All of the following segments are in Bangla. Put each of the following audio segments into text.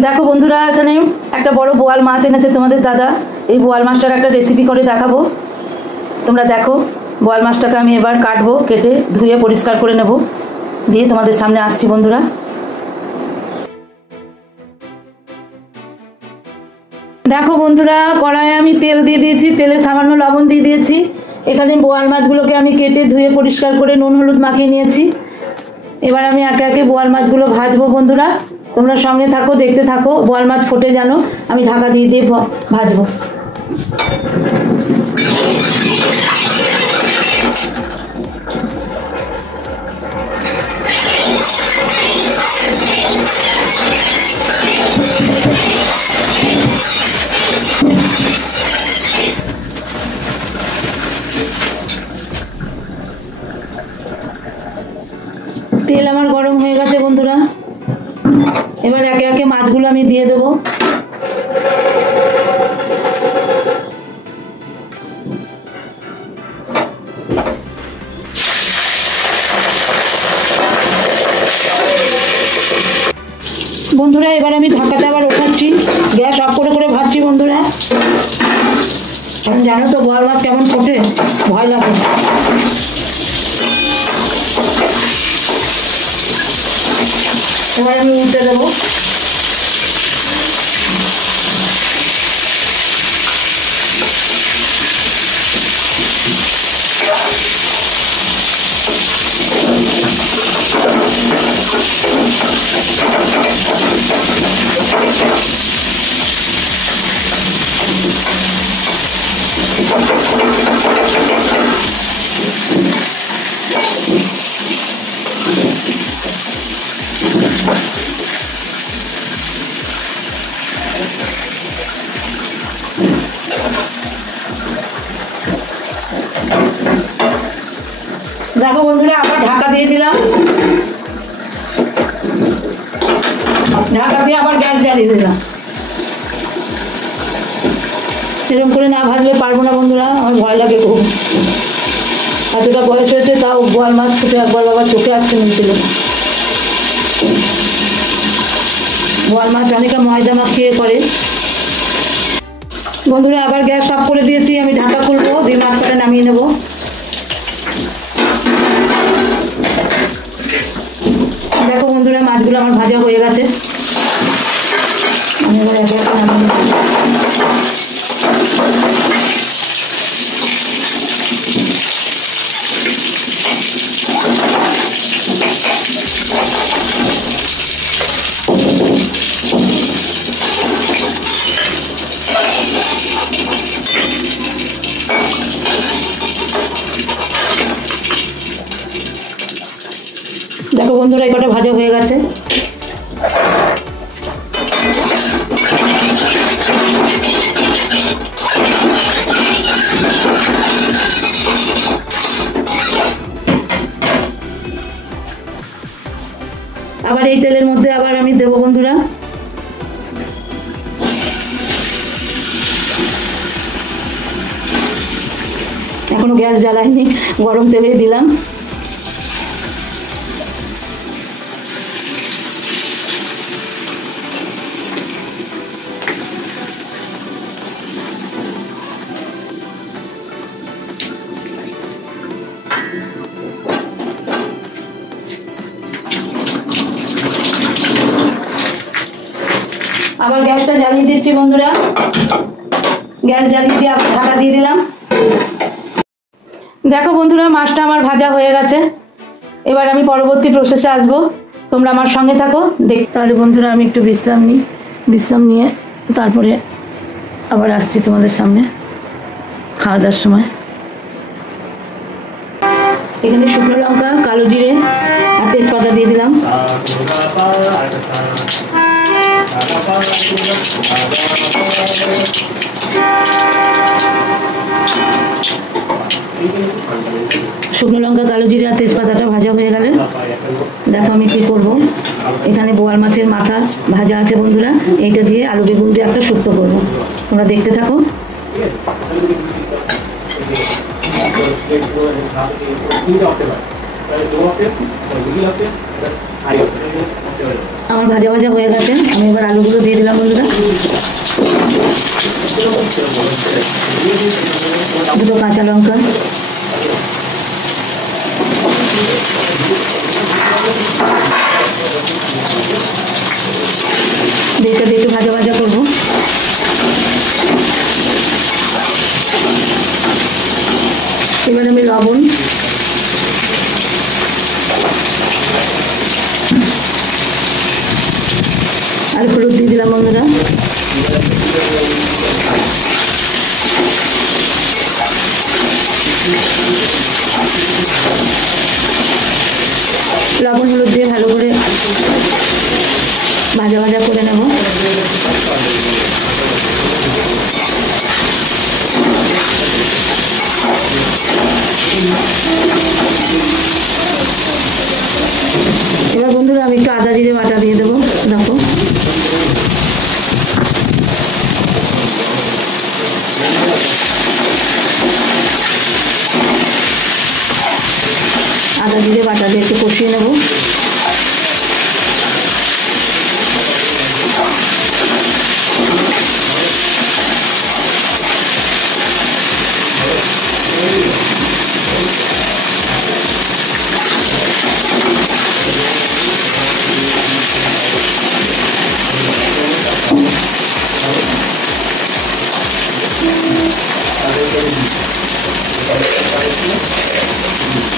দেখো বন্ধুরা, এখানে একটা বড় বোয়াল মাছ এনেছে তোমাদের দাদা। এই বোয়াল মাছটার একটা রেসিপি করে দেখাবো, তোমরা দেখো। বোয়াল মাছটাকে আমি এবার কাটবো, কেটে ধুয়ে পরিষ্কার করে নেব, দিয়ে তোমাদের সামনে আসছি বন্ধুরা। দেখো বন্ধুরা, কড়াইয়ে আমি তেল দিয়ে দিয়েছি, তেলে সামান্য লবণ দিয়ে দিয়েছি। এখানে বোয়াল মাছগুলোকে আমি কেটে ধুয়ে পরিষ্কার করে নুন হলুদ মাখিয়ে নিয়েছি। এবার আমি একে একে বোয়াল মাছগুলো ভাজবো বন্ধুরা, তোমরা সঙ্গে থাকো, দেখতে থাকো। বোয়াল মাছ ফোটে যেন আমি ঢাকা দিয়ে দিয়ে ভাজবো। তেল আমার গরম হয়ে গেছে বন্ধুরা, এবার একে একে মাছগুলো আমি দিয়ে দেবো। বন্ধুরা এবার আমি ঢাকাটা আবার ওঠাচ্ছি, গ্যাস অফ করে করে ভাজছি বন্ধুরা। কারণ জানো তো বোয়াল মাছ কেমন ফোটে, ভয় লাগে। এবার আমি উল্টে দেবো। দেখো বন্ধুরা, আবার ঢাকা দিয়ে দিলাম, ঢাকা দিয়ে আবার গ্যাস জ্বালিয়ে দিলাম। এরকম করে না ভাজলে পারবো না বন্ধুরা, আমার ভয় লাগে খুব। এতটা বয়স হয়েছে তাও বোয়াল মাছ ফুটে একবার বাবা চোখে আসতে নিয়েছিল। বোয়াল মাছ অনেকে ময়দা মাখিয়ে করে। বন্ধুরা আবার গ্যাস অফ করে দিয়েছি, আমি ঢাকা খুলবো, দিয়ে মাছটা নামিয়ে নেবো। দেখো বন্ধুরা, মাছগুলো আমার ভাজা হয়ে গেছে, আমি এবার একে একে নামিয়ে নেব। দেখো বন্ধুরা, এই কটা ভাজা হয়ে গেছে। আবার এই তেলের মধ্যে আবার আমি দেবো বন্ধুরা। এখনো গ্যাস জ্বালাইনি, গরম তেলেই দিলাম। আবার গ্যাসটা জ্বালিয়ে দিচ্ছি বন্ধুরা, গ্যাস জ্বালিয়ে দিয়ে ঢাকা দিয়ে দিলাম। দেখো বন্ধুরা, মাছটা আমার ভাজা হয়ে গেছে। এবার আমি পরবর্তী প্রসেসে আসবো, তোমরা আমার সঙ্গে থাকো। তাহলে বন্ধুরা আমি একটু বিশ্রাম নিয়ে তারপরে আবার আসছি তোমাদের সামনে খাওয়া দাওয়ার সময়। এখানে শুকনো লঙ্কা, কালো জিরে আর তেজপাতা দিয়ে দিলাম। শুকনো লঙ্কা, কালো জিরে আর তেজপাতাটা ভাজা হয়ে গেলে দেখো আমি কি করব। এখানে বোয়াল মাছের মাথা ভাজা আছে বন্ধুরা, এইটা দিয়ে আলু বেগুন দিয়ে একটা শুক্তো করবো, তোমরা দেখতে থাকো। तीन हफ्ते बाद 2 हफ्ते 2 हफ्ते 2 हफ्ते আমার ভাজা ভাজা হয়ে গেছে, আমি এবার আলুগুলো দিয়ে দিলাম বন্ধুরা। দুটো কাঁচা লঙ্কা, এটা দিয়ে একটু ভাজা ভাজা করবো। এবার আমি লবণ আর হলুদ দিয়ে দিলাম বন্ধুরা। লবণ হলুদ দিয়ে ভালো করে ভাজা ভাজা করে নেব। এবার বন্ধুরা আমি একটু আদা জিরে বাটা দিয়ে দেবো। দেখো আদা জিরে বাটা দিয়ে একটু কষিয়ে নেব।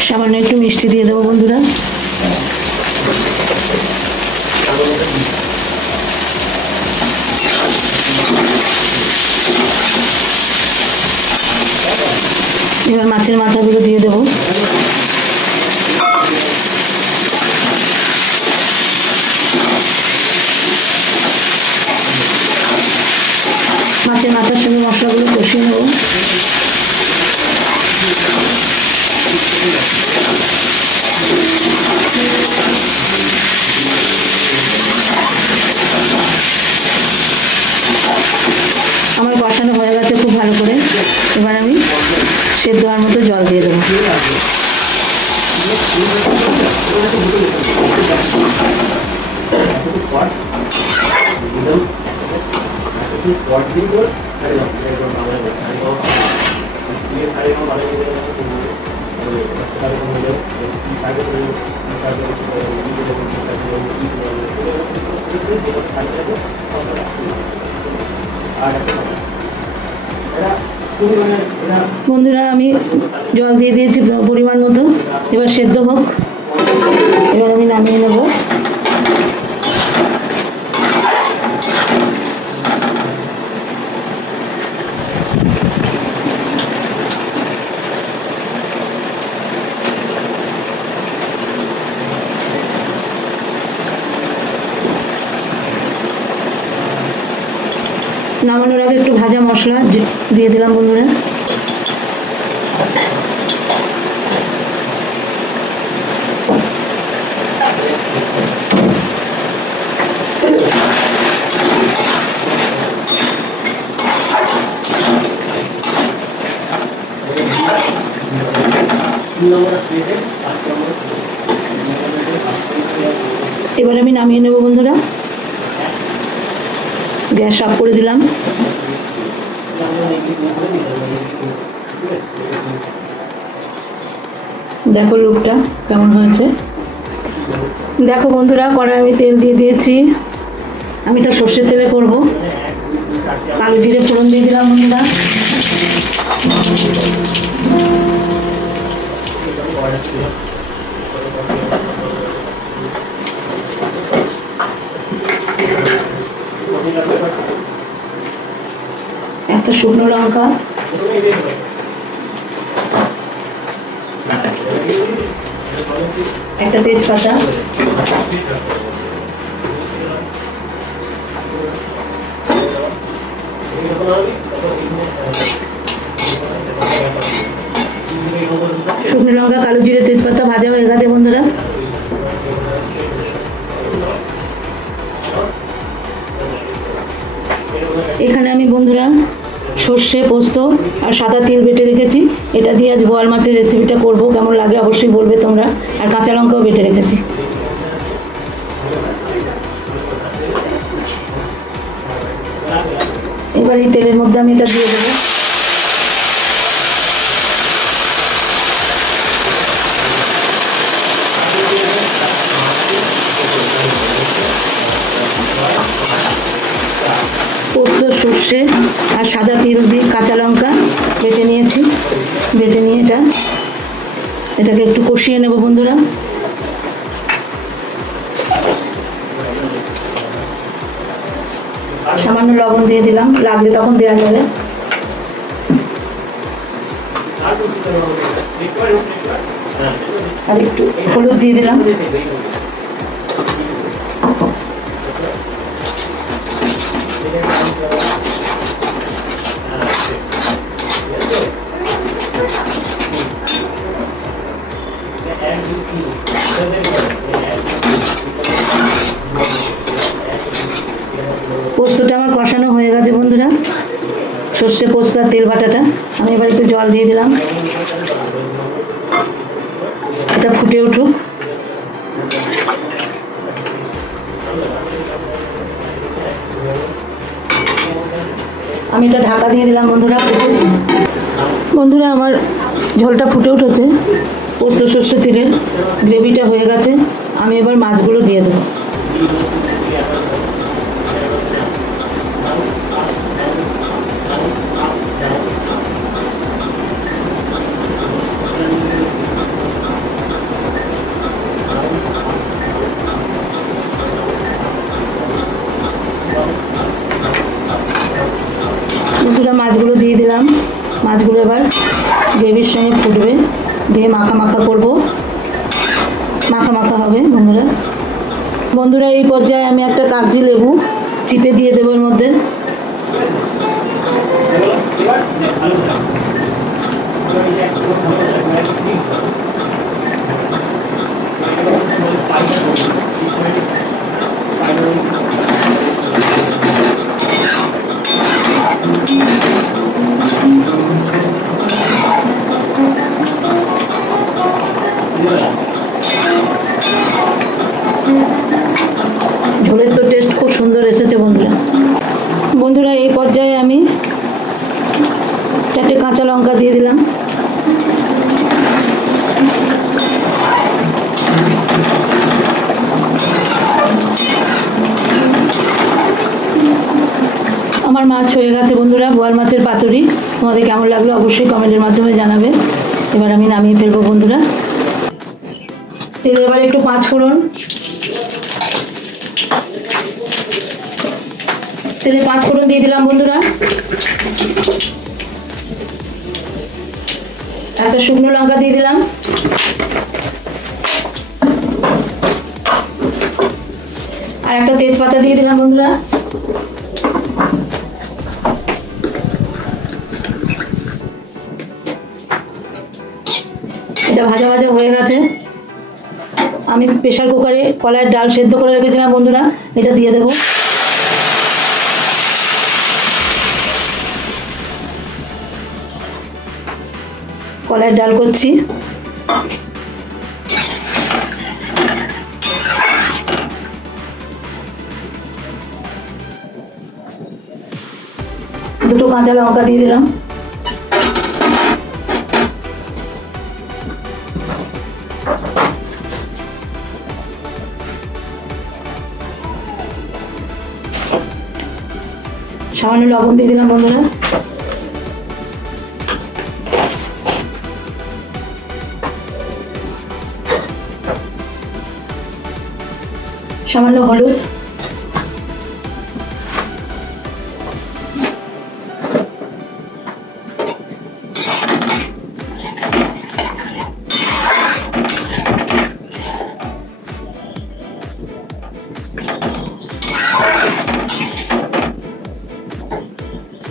সামান্য একটু মিষ্টি দিয়ে দেবো বন্ধুরা। এবার মাছের মাথাগুলো দিয়ে দেবো। মাছের মাথার সঙ্গে মশলাগুলো কষিয়ে নেবো। আমার কষানো হয়ে গেছে খুব ভালো করে। এবার আমি সেদ্ধ হওয়ার মতো জল দিয়ে দেবো। বন্ধুরা আমি জল দিয়ে দিয়েছি পরিমাণ মতো। এবার সেদ্ধ হোক। এবার আমি নামিয়ে নেব। নামানোর আগে একটু ভাজা মশলা দিয়ে দিলাম বন্ধুরা। এবার আমি নামিয়ে নেব বন্ধুরা। গ্যাস অফ করে দিলাম। দেখো লুকটা কেমন হয়েছে। দেখো বন্ধুরা কড়াই আমি তেল দিয়ে দিয়েছি। আমি এটা সর্ষের তেলে করব। কালো জিরে ফোড়ন দিয়ে দিলাম বন্ধুরা। একটা শুকনো লঙ্কা, একটা তেজপাতা, শুকনো লঙ্কা, কালো জিরে, তেজপাতা ভাজা হয়ে গেছে বন্ধুরা। এখানে আমি বন্ধুরা সর্ষে, পোস্ত আর সাদা তিল বেটে রেখেছি। এটা দিয়ে আজ বোয়াল মাছের রেসিপিটা করব। কেমন লাগে অবশ্যই বলবে তোমরা। আর কাঁচা লঙ্কাও বেটে রেখেছি। এবার এই তেলের মধ্যে আমি এটা দিয়ে দেবো। পোস্ত, সর্ষে আর সাদা তিল দিয়ে কাঁচা লঙ্কা বেটে নিয়েছি। বেটে নিয়ে এটাকে একটু কষিয়ে নেব বন্ধুরা। সামান্য লবণ দিয়ে দিলাম, লাগলে তখন দেওয়া যাবে। আর একটু হলুদ দিয়ে দিলাম। পোস্তটা আমার কষানো হয়ে গেছে বন্ধুরা, সর্ষে পোস্ত আর তেল বাটাটা। আমি এবার একটু জল দিয়ে দিলাম, এটা ফুটে উঠুক। আমি এটা ঢাকা দিয়ে দিলাম বন্ধুরা। বন্ধুরা আমার ঝোলটা ফুটে উঠেছে, পোস্ত সর্ষে তেলের গ্রেভিটা হয়ে গেছে। আমি এবার মাছগুলো দিয়ে দেবো। বন্ধুরা মাছগুলো দিয়ে দিলাম। মাছগুলো এবার গ্রেভির সঙ্গে ফুটবে, দিয়ে মাখা মাখা করবো, মাখা মাখা হবে বন্ধুরা। বন্ধুরা এই পর্যায়ে আমি একটা কাগজি লেবু চিপে দিয়ে দেবো এর মধ্যে। ঝোলের তো টেস্ট খুব সুন্দর এসেছে বন্ধুরা। বন্ধুরা এই পর্যায়ে আমি 4টে কাঁচা লঙ্কা দিয়ে দিলাম। আমার মাছ হয়ে গেছে বন্ধুরা, বোয়াল মাছের পাতুরি। তোমাদের কেমন লাগলো অবশ্যই কমেন্টের মাধ্যমে জানাবে। এবার আমি নামিয়ে ফেলবো বন্ধুরা। তেলে এবার একটু 5 ফোড়ন, তেলে 5 ফোড়ন দিয়ে দিলাম বন্ধুরা। একটা শুকনো লঙ্কা দিয়ে দিলাম, আর একটা তেজপাতা দিয়ে দিলাম বন্ধুরা। এটা ভাজা ভাজা হয়ে গেছে। আমি প্রেসার কুকারে কলাইয়ের ডাল সেদ্ধ করে রেখেছিলাম বন্ধুরা, এটা দিয়ে দেবো। কলাইয়ের ডাল করছি। দুটো কাঁচা লঙ্কা দিয়ে দিলাম। সামান্য লবণ দিয়ে দিলাম বন্ধুরা। সামান্য হলুদ,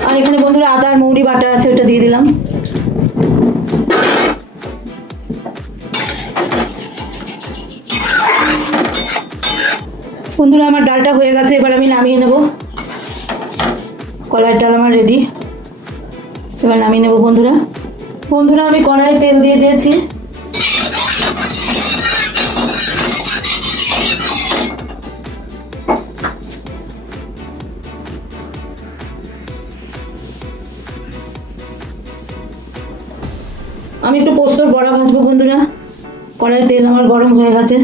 আর এখানে বন্ধুরা আদা আর মৌরি বাটা আছে, ওটা দিয়ে দিলাম। বন্ধুরা আমার ডালটা হয়ে গেছে, এবার আমি নামিয়ে নেব। কলাইয়ের ডাল আমার রেডি, এবার নামিয়ে নেব বন্ধুরা। বন্ধুরা আমি কড়াইয়ে তেল দিয়ে দিয়েছি। আমি একটু পোস্তর বড়া ভাজবো বন্ধুরা। কড়াইয়ে তেল আমার গরম হয়ে গেছে।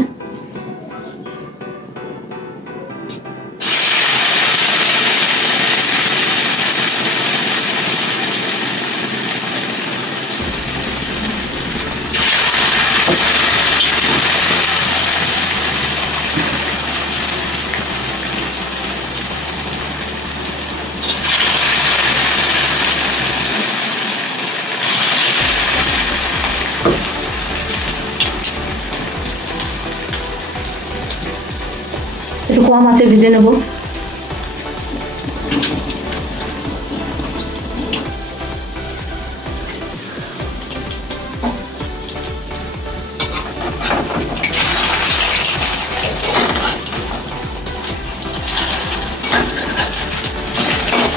একটু কম আছে ভেজে নেব।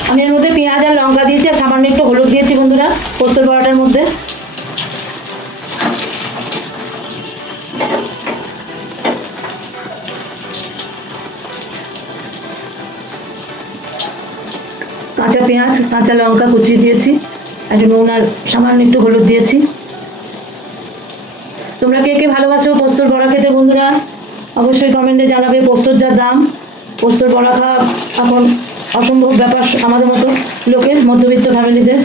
আমি এর মধ্যে পেঁয়াজ আর লঙ্কা দিয়েছি আর সামান্য একটু হলুদ দিয়েছি বন্ধুরা পোস্তর বড়াটার মধ্যে। কাঁচা পেঁয়াজ কাঁচা লঙ্কা কুচিয়ে দিয়েছি, একটু নুন আর সামান্য একটু হলুদ দিয়েছি। তোমরা কে কে ভালোবাসো পোস্তর বড়া খেতে বন্ধুরা অবশ্যই কমেন্টে জানাবে। পোস্তর যা দাম, পোস্তর বড়া খাওয়া এখন অসম্ভব ব্যাপার আমাদের মতো লোকের, মধ্যবিত্ত ফ্যামিলিদের।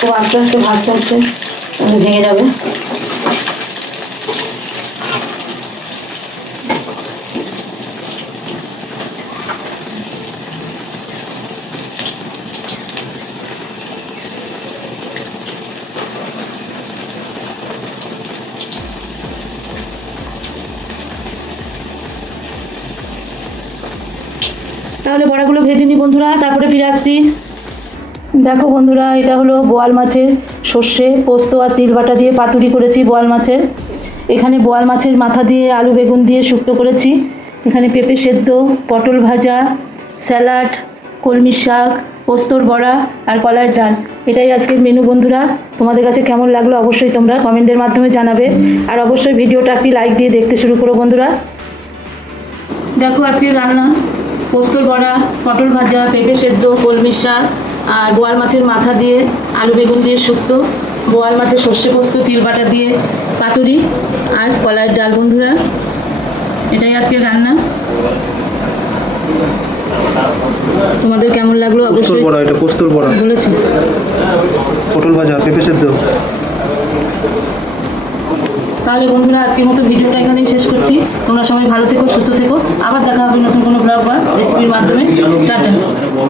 তো আস্তে আস্তে ভাজতে ভাজতে ভেঙে যাবে। তাহলে বড়াগুলো ভেজে নি বন্ধুরা, তারপরে ফিরে আসছি। দেখো বন্ধুরা, এটা হলো বোয়াল মাছের সর্ষে পোস্ত আর তিল বাটা দিয়ে পাতুরি করেছি বোয়াল মাছের। এখানে বোয়াল মাছের মাথা দিয়ে আলু বেগুন দিয়ে শুক্তো করেছি। এখানে পেঁপে সেদ্ধ, পটল ভাজা, স্যালাড, কলমি শাক, পোস্তর বড়া আর কলাইয়ের ডাল। এটাই আজকের মেনু বন্ধুরা। তোমাদের কাছে কেমন লাগলো অবশ্যই তোমরা কমেন্টের মাধ্যমে জানাবে। আর অবশ্যই ভিডিওটা একটি লাইক দিয়ে দেখতে শুরু করো বন্ধুরা। দেখো আজকের রান্না পোস্তর বড়া, পটল ভাজা, পেঁপে সেদ্ধ, কলমি শাক আর বোয়াল মাছের মাথা দিয়ে আলু বেগুন দিয়ে শুক্তো, বোয়াল মাছের সর্ষে পোস্ত তিল বাটা দিয়ে পাতুরি আর কলাইয়ের ডাল বন্ধুরা। এটাই আজকের রান্না। তোমাদের কেমন লাগলো অবশ্যই বড়া, এটা পোস্তর বড়া বলেছি। পটল ভাজা, পেঁপে সেদ্ধ। তাহলে বন্ধুরা আজকের মতো ভিডিওটা এখানেই শেষ করছি। তোমরা সবাই ভালো থেকো, সুস্থ থেকো। আবার দেখা হবে নতুন কোনো ব্লগ বা রেসিপির মাধ্যমে। টাটা।